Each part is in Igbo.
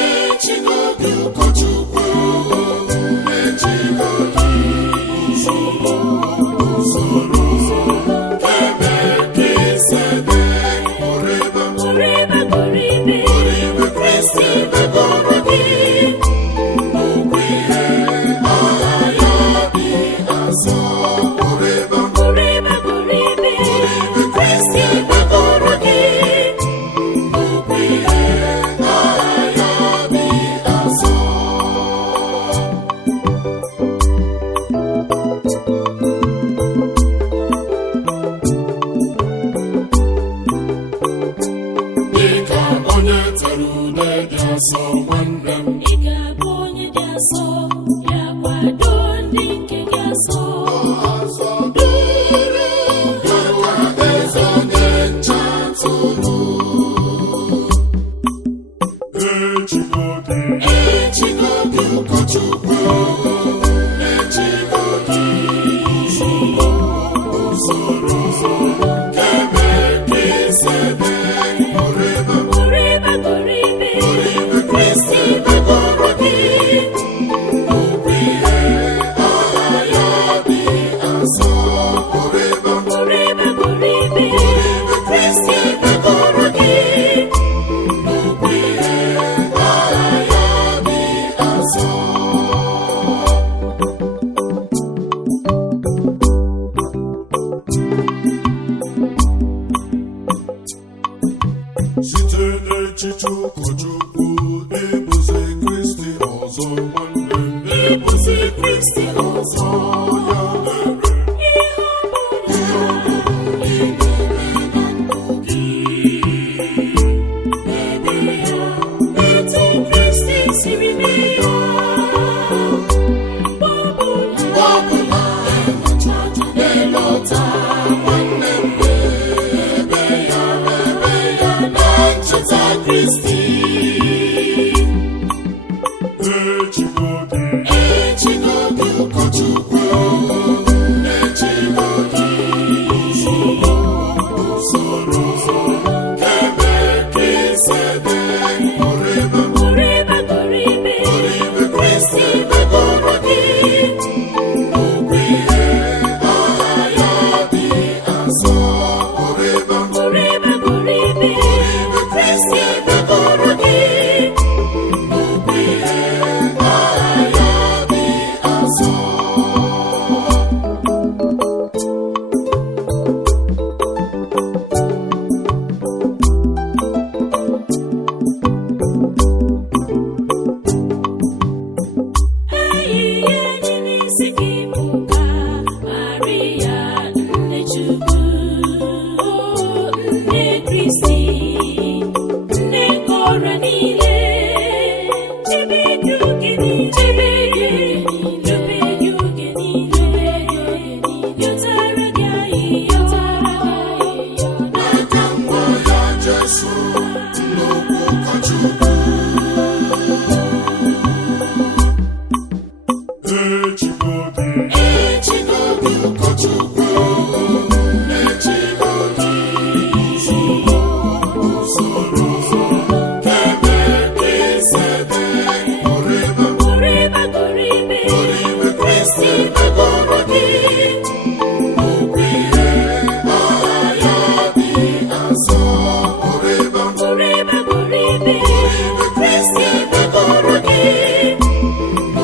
echigo gị ụkọchukwu, echigo gị usoro Melkisedek, Oribe Kristi megoro gị, okwu ihe aha ya dị asọ. Oribe Kristi megoro gị, okwu ihe aha ya dị asọ. Dịka onye tere ude dị asọ, nwanne m, ị ga-abụ onye dị asọ, ya kwado ndị nke gị asọ. ọzọ dịrị ya ka eze onye nche tụrụ. Echigo gị ụkọchukwu, echigo gị usoro Melkisedek, Oribe Kristi megoro gị, okwu ihe aha ya dị asọ. Oribe Kristi megoro gị, okwu ihe aha ya dị asọ. Site n'echiche ụkọchukwu, ịbụzi Kristi ọzọ, nwanne m, ịbụzi Kristi ọzọ. Ya mere ihe ọ bụla ị na-eme na ndụ gị, ebe ya etu Kristi siri mee ya. Mgbe ọbụla enwechara na-elọta, nwanne m, ebe ya na ncheta Kristi. Echigo gị ụkọchukwu, echigo gị usoro Melkisedek, Oribe Kristi megoro gị, okwu ihe aha ya dị asọ. Oribe Kristi megoro gị, okwu ihe aha ya dị asọ. Ehihie dị n'isi gị bụ ka Maria, nne Chukwu, nne Kristi, nne nke ọrịa niile. Chebe gị oge niile, yọtara gị ahịhịa. N'aka nwa ya Jesu, nnukwu ụkọchukwu. Echigo gị ụkọchukwu, echigo gị usoro Melkisedek, Oribe Kristi megoro gị, okwu ihe aha ya dị asọ. Oribe Kristi megoro gị,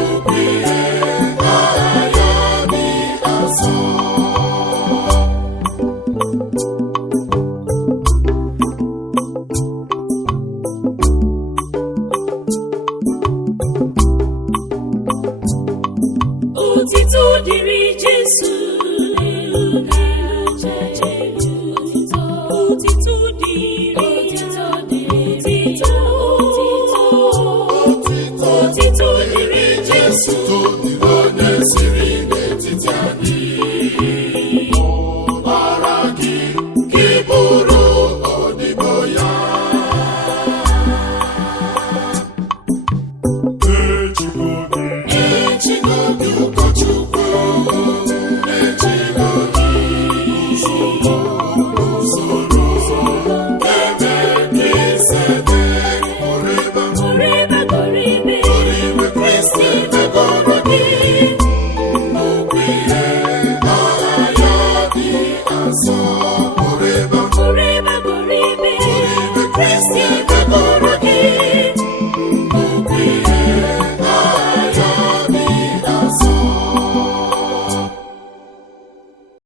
okwu ihe aha ya dị asọ. Otito dịrị Jesu, otito dịrị Jesu, dịrị onye siri n'etiti anyị. Ọbara gị bụrụ odibo ya. Echigo gị ụkọchukwu, echigo gị usoro Melkisedek, Kristi